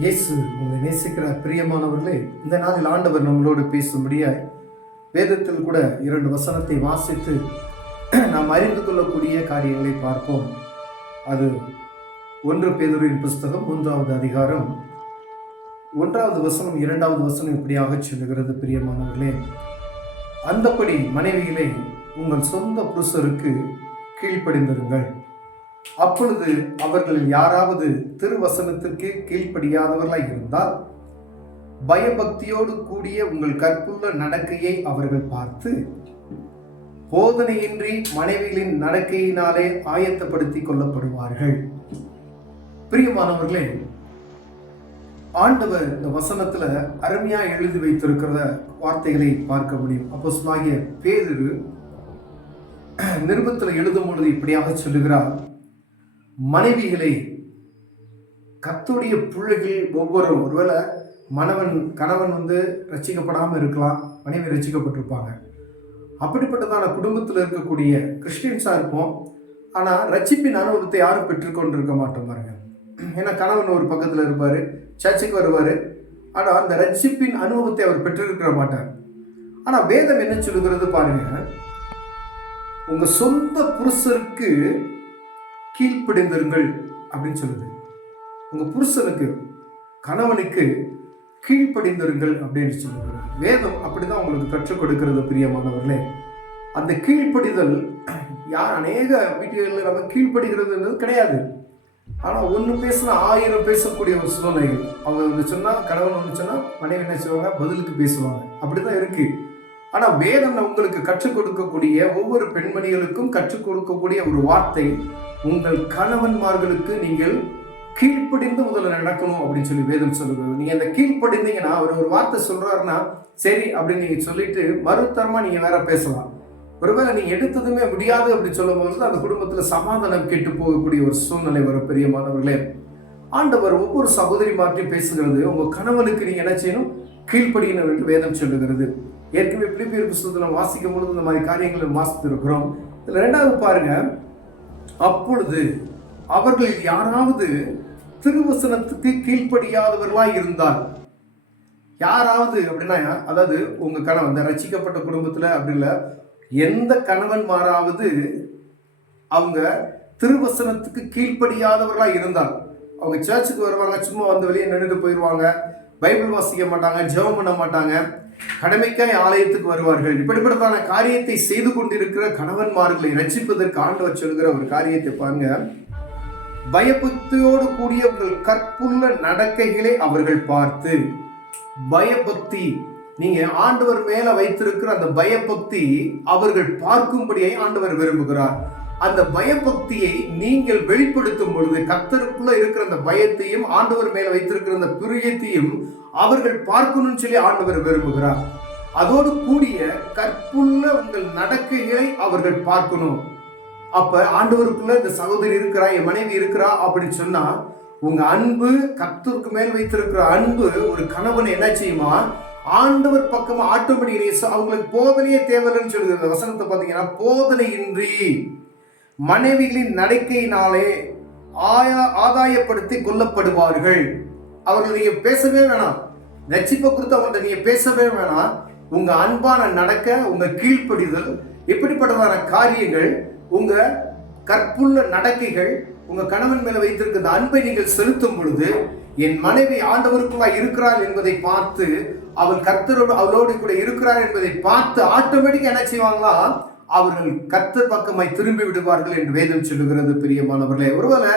இயேசு உங்களை நேசிக்கிற பிரியமானவர்களே, இந்த நாளில் ஆண்டவர் நம்மளோடு பேசும்படியாய் வேதத்தில் கூட 2 வசனத்தை வாசித்து நாம் அறிந்து கொள்ளக்கூடிய காரியங்களை பார்ப்போம். அது 1 பேதுருவின் புஸ்தகம் 3வது அதிகாரம் 1வது வசனம் 2வது வசனம் இப்படியாக சொல்லுகிறது. பிரியமானவர்களே, அந்தப்படி மனைவிகளை உங்கள் சொந்த புருஷருக்கு கீழ்ப்படிந்திருங்கள். அப்பொழுது அவர்களில் யாராவது திருவசனத்திற்கு கீழ்ப்படியாதவர்களாய் இருந்தால் பயபக்தியோடு கூடிய உங்கள் கற்புள்ள நடக்கையை அவர்கள் பார்த்து போதனையின்றி மனைவிகளின் நடக்கையினாலே ஆயத்தப்படுத்திக் கொள்ளப்படுவார்கள். பிரியமானவர்களே, ஆண்டவர் இந்த வசனத்துல அருமையா எழுதி வைத்திருக்கிற வார்த்தைகளை பார்க்க முடியும். அப்போஸ்தலனாகிய பேதுரு நிருபத்தில் எழுதும் பொழுது இப்படியாக சொல்லுகிறார், மனைவிகளை கர்த்தருடைய பிள்ளைகள் ஒவ்வொருவரும், ஒருவேளை கணவன் ரட்சிக்கப்படாமல் இருக்கலாம், மனைவி ரட்சிக்கப்பட்டிருப்பாங்க. அப்படிப்பட்டதான குடும்பத்தில் இருக்கக்கூடிய கிறிஸ்டியன்ஸாக இருப்போம். ஆனால் ரட்சிப்பின் அனுபவத்தை யாரும் பெற்றுக்கொண்டிருக்க மாட்டோம் பாருங்க. ஏன்னா கணவன் ஒரு பக்கத்தில் இருப்பார், சர்ச்சுக்கு வருவார், ஆனால் அந்த ரட்சிப்பின் அனுபவத்தை அவர் பெற்றிருக்க மாட்டார். ஆனால் வேதம் என்ன சொல்லுகிறது பாருங்க, உங்கள் சொந்த புருஷருக்கு கீழ்ப்படிந்திருங்கள் அப்படின்னு சொல்லுது. உங்கள் புருஷனுக்கு, கணவனுக்கு கீழ்ப்படிந்திருங்கள் அப்படின்னு சொல்லுகிறது வேதம். அப்படிதான் உங்களுக்கு கற்றுக் கொடுக்கிறது. பிரியமானவர்களே, அந்த கீழ்ப்படிதல் அநேக வீட்டுகளில் நம்ம கீழ்ப்படுகிறதுன்றது கிடையாது. ஆனால் ஒன்று பேசினா 1000 பேசக்கூடிய ஒரு சூழ்நிலைகள். அவங்க ஒன்று சொன்னால், கணவன் ஒன்று சொன்னால் மனைவி என்ன செய்வாங்க, பதிலுக்கு பேசுவாங்க. அப்படிதான் இருக்கு. ஆனால் வேதம் உங்களுக்கு கற்றுக் கொடுக்கக்கூடிய, ஒவ்வொரு பெண்மணிகளுக்கும் கற்றுக் கொடுக்கக்கூடிய ஒரு வார்த்தை, உங்கள் கணவன்மார்களுக்கு நீங்கள் கீழ்ப்படிந்து முதல்ல நடக்கணும் அப்படின்னு சொல்லி வேதம் சொல்லுகிறது. நீங்க அந்த கீழ்ப்படிந்தீங்கன்னா, அவர் ஒரு வார்த்தை சொல்றாருன்னா சரி அப்படின்னு நீங்க சொல்லிட்டு மறுத்தரமா நீங்க வேற பேசலாம். ஒருவேளை நீங்க எடுத்ததுமே முடியாது அப்படின்னு சொல்லும் போது அந்த குடும்பத்துல சமாதானம் கெட்டு போகக்கூடிய ஒரு சூழ்நிலை வரும். பெரியமானவர்களே, ஆண்டவர் ஒவ்வொரு சகோதரி மாற்றி பேசுகிறது, உங்க கணவனுக்கு நீங்க என்ன செய்யணும், கீழ்ப்படியணும் என்று வேதம் சொல்லுகிறது. ஏற்கனவே பிலிப்பியர் புத்தகத்துல வாசிக்கும் பொழுது இந்த மாதிரி காரியங்களை வாசித்து இருக்கிறோம். இதுல 2வது பாருங்க, அப்பொழுது அவர்கள் யாராவது திருவசனத்துக்கு கீழ்ப்படியாதவர்களாய் இருந்தால், யாராவது அப்படின்னா, அதாவது உங்க கணவன் ரட்சிக்கப்பட்ட குடும்பத்துல அப்படி இல்லை, எந்த கணவன்மாராவது அவங்க திருவசனத்துக்கு கீழ்ப்படியாதவர்களாய் இருந்தால், அவங்க சர்ச்சுக்கு வருவாங்க, சும்மா வந்து வெளியே நின்றுட்டு போயிடுவாங்க, பைபிள் வாசிக்க மாட்டாங்க, ஜெபம் பண்ண மாட்டாங்க, கடமைக்காய் ஆலயத்துக்கு வருவார்கள். இப்படிப்பட்டதான காரியத்தை செய்து கொண்டிருக்கிற கணவன்மார்களை ரட்சிப்பதற்கு ஆண்டவர் சொல்கிற ஒரு காரியத்தை பாருங்க, பயபக்தியோடு கூடிய உங்கள் கற்புள்ள நடக்கைகளை அவர்கள் பார்த்து. பயபக்தி, நீங்க ஆண்டவர் மேல வைத்திருக்கிற அந்த பயபக்தி அவர்கள் பார்க்கும்படியை ஆண்டவர் விரும்புகிறார். அந்த பயபக்தியை நீங்கள் வெளிப்படுத்தும் பொழுது கர்த்தருக்குள்ள இருக்கிற அந்த பயத்தையும் ஆண்டவர் மேல வைத்திருக்கிற அந்த பிரியத்தையும் அவர்கள் பார்க்கணும்னு சொல்லி ஆண்டவர் விரும்புகிறார். அதோடு கூடிய கற்புள்ள உங்கள் நடக்கைகளை அவர்கள் பார்க்கணும். அப்ப ஆண்டவருக்குள்ள இந்த சகோதரி இருக்கிறா, என் மனைவி இருக்கிறா அப்படின்னு சொன்னா, உங்க அன்பு, கர்த்தருக்கு மேல் வைத்திருக்கிற அன்பு ஒரு கணவனை என்ன செய்யுமா, ஆண்டவர் பக்கமா ஆட்டோமேட்டிக். அவங்களுக்கு போதனையே தேவைன்னு சொல்லுது வசனத்தை பார்த்தீங்கன்னா, போதனையின்றி மனைவிகளின் நடக்கையினாலே ஆதாயப்படுத்தி கொள்ளப்படுவார்கள். அவர்கள் நீங்க பேசவே வேணாம், ரட்சிப்பை குறித்து அவங்கள்ட்ட நீங்க பேசவே வேணாம். உங்க அன்பான நடக்க, உங்க கீழ்ப்படிதல், இப்படிப்பட்டதான காரியங்கள், உங்க கற்புள்ள நடக்கைகள், உங்க கணவன் மேல வைத்திருக்கிற அன்பை நீங்கள் செலுத்தும் பொழுது, என் மனைவி ஆண்டவருக்குள்ளா இருக்கிறாள் என்பதை பார்த்து, அவள் கர்த்தரோடு அவளோடு கூட இருக்கிறார் என்பதை பார்த்து ஆட்டோமேட்டிக்கா என்ன செய்வாங்களா, அவர்கள் கர்த்தர் பக்கமாய் திரும்பி விடுவார்கள் என்று வேதம் சொல்லுகிறது. பிரியமானவர்களே, ஒருவேளை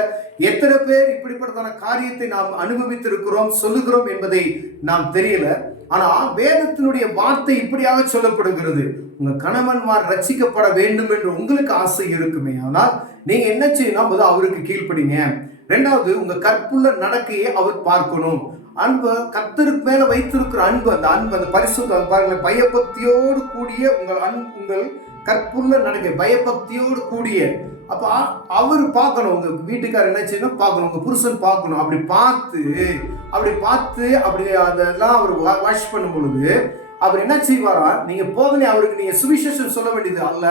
எத்தனை பேர் இப்படிப்பட்டதான காரியத்தை நாம் அனுபவித்திருக்கிறோம், சொல்லுகிறோம் என்பதை நாம் தெரியல. ஆனா வேதத்தினுடைய வார்த்தை இப்படியாக சொல்லப்படுகிறது, உங்க கணவன்மார் ரட்சிக்கப்பட வேண்டும் என்று உங்களுக்கு ஆசை இருக்குமே, ஆனால் நீங்க என்ன செய்யணும், அவருக்கு கீழ்ப்படிங்க. 2வது, உங்க கற்புள்ள நடக்கையை அவர் பார்க்கணும். அன்பு, கர்த்தருக்கு மேல வைத்திருக்கிற அன்பு, அந்த பரிசுத்த பாருங்க, பயபக்தியோடு கூடிய உங்கள் கற்புள்ள நடக்கை, பயபக்தியோடு கூடிய. அப்ப அவர் பார்க்கணும், உங்க வீட்டுக்காரர் என்ன செய்யணும், பார்க்கணும், உங்க புருஷன் பார்க்கணும். அப்படி பார்த்து அதெல்லாம் அவர் வாஷ் பண்ணும் பொழுது அவர் என்ன செய்வாரா, நீங்க போதனை அவருக்கு நீங்க சுவிசேஷம் சொல்ல வேண்டியது அல்ல,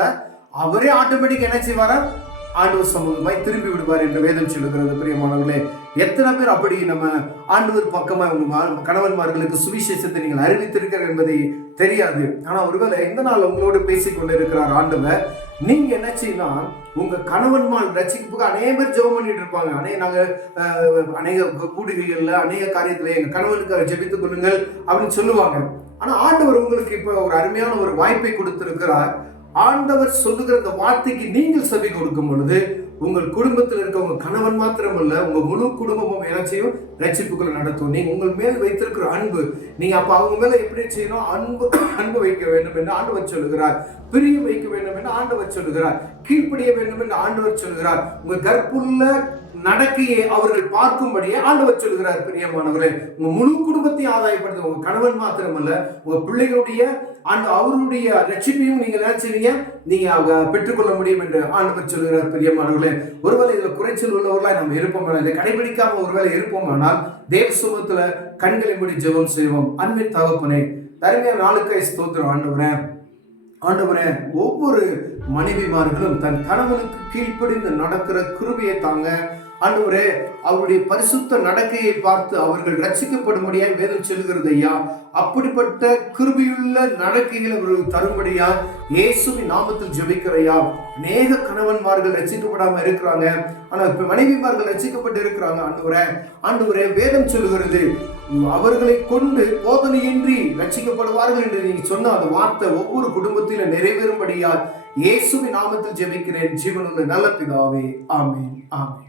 அவரே ஆட்டோமேட்டிக் என்ன செய்வாரா, ஆண்டவர் சமூகமாய் திரும்பி விடுவார் என்று வேதம் சொல்லுகிறது. பிரியமானவர்களே, எத்தனை பேர் அப்படி நம்ம ஆண்டவர் பக்கமாக உங்க கணவன்மார்களுக்கு சுவிசேஷத்தை நீங்கள் அறிவித்திருக்கிறார் என்பதை தெரியாது. ஆனா ஒருவேளை இந்த நாள் உங்களோடு பேசிக்கொண்டு இருக்கிறார் ஆண்டவர். நீங்க என்ன செய்யலாம், உங்க கணவன்மார் ரட்சிப்புக்கு அநேக பேர் ஜெபம் பண்ணிட்டு இருப்பாங்க. அநேக கூடுகைகள்ல அநேக காரியத்துல எங்க கணவனுக்கு ஜெபித்துக் கொள்ளுங்கள் அப்படின்னு சொல்லுவாங்க. ஆனா ஆண்டவர் உங்களுக்கு இப்ப ஒரு அருமையான ஒரு வாய்ப்பை கொடுத்திருக்கிறார். ஆண்டவர் சொல்லுகிற அந்த வார்த்தைக்கு நீங்கள் செவி கொடுக்கும் பொழுது உங்கள் குடும்பத்தில் இருக்க உங்க கணவன் மாத்திரமல்ல, உங்க முழு குடும்பமும் என்ன செய்யும், ரட்சிப்புக்குள்ள நடத்தும். நீங்க உங்கள் மேல் வைத்திருக்கிற அன்பு, நீங்க அப்ப அவங்க மேல எப்படி செய்யணும், அன்பு வைக்க வேண்டும் என்று ஆண்டவர் சொல்லுகிறார். பிரிய வைக்க வேண்டும் என்று ஆண்டவர் சொல்லுகிறார். கீழ்ப்படிய வேண்டும் என்று ஆண்டவர் சொல்லுகிறார். உங்க கற்புள்ள நடக்கையை அவர்கள் பார்க்கும்படியே ஆண்டவர் சொல்லுகிறார். பிரியமானவர்களே, உங்க முழு குடும்பத்தையும் ஆதாயப்படுத்த, உங்க கணவன் மாத்திரமல்ல, உங்க பிள்ளைகளுடைய அவருடைய ரட்சிப்பையும் நீங்க நினைச்சீங்க நீங்க பெற்றுக்கொள்ள முடியும் என்று ஆண்டவர் சொல்லுகிறார். பிரியமானவர்களே, ஒருவேளை இதுல குறைச்சல் உள்ளவர்களாய் நம்ம இருப்போம், இதை கடைபிடிக்காம ஒருவேளை இருப்போமானால் தேவ சமூகத்துல கண்களை மூடி ஜெபம் செய்வோம். அன்பின் தகப்பனே, தருமையான நாளுக்காய் ஸ்தோத்திரம். ஆண்டவரே, ஒவ்வொரு மனைவிமார்களும் தன் கணவனுக்கு கீழ்ப்படிந்து நடக்கிற கிருபையை தாங்க. ஆண்டவரே, அவருடைய பரிசுத்த நடக்கையை பார்த்து அவர்கள் ரட்சிக்கப்படும்படியாய் வேதம் சொல்லுகிறது ஐயா. அப்படிப்பட்ட கிருபையுள்ள நடக்கைகளை அவர்கள் தரும்படியா இயேசுவின் நாமத்தில் ஜெபிக்கிறையா. அநேக கணவன்மார்கள் ரட்சிக்கப்படாம இருக்கிறாங்க, ஆனா இப்ப மனைவிமார்கள் ரட்சிக்கப்பட்டு இருக்கிறாங்க. ஆண்டவரே, வேதம் சொல்லுகிறது அவர்களை கொண்டு போதனையின்றி ரட்சிக்கப்படுவார்கள் என்று நீங்க சொன்ன அந்த வார்த்தை ஒவ்வொரு குடும்பத்திலும் நிறைவேறும்படியா இயேசுவின் நாமத்தில் ஜெபிக்கிறேன் ஜீவனுள்ள நல்ல பிதாவே. ஆமென், ஆமென்.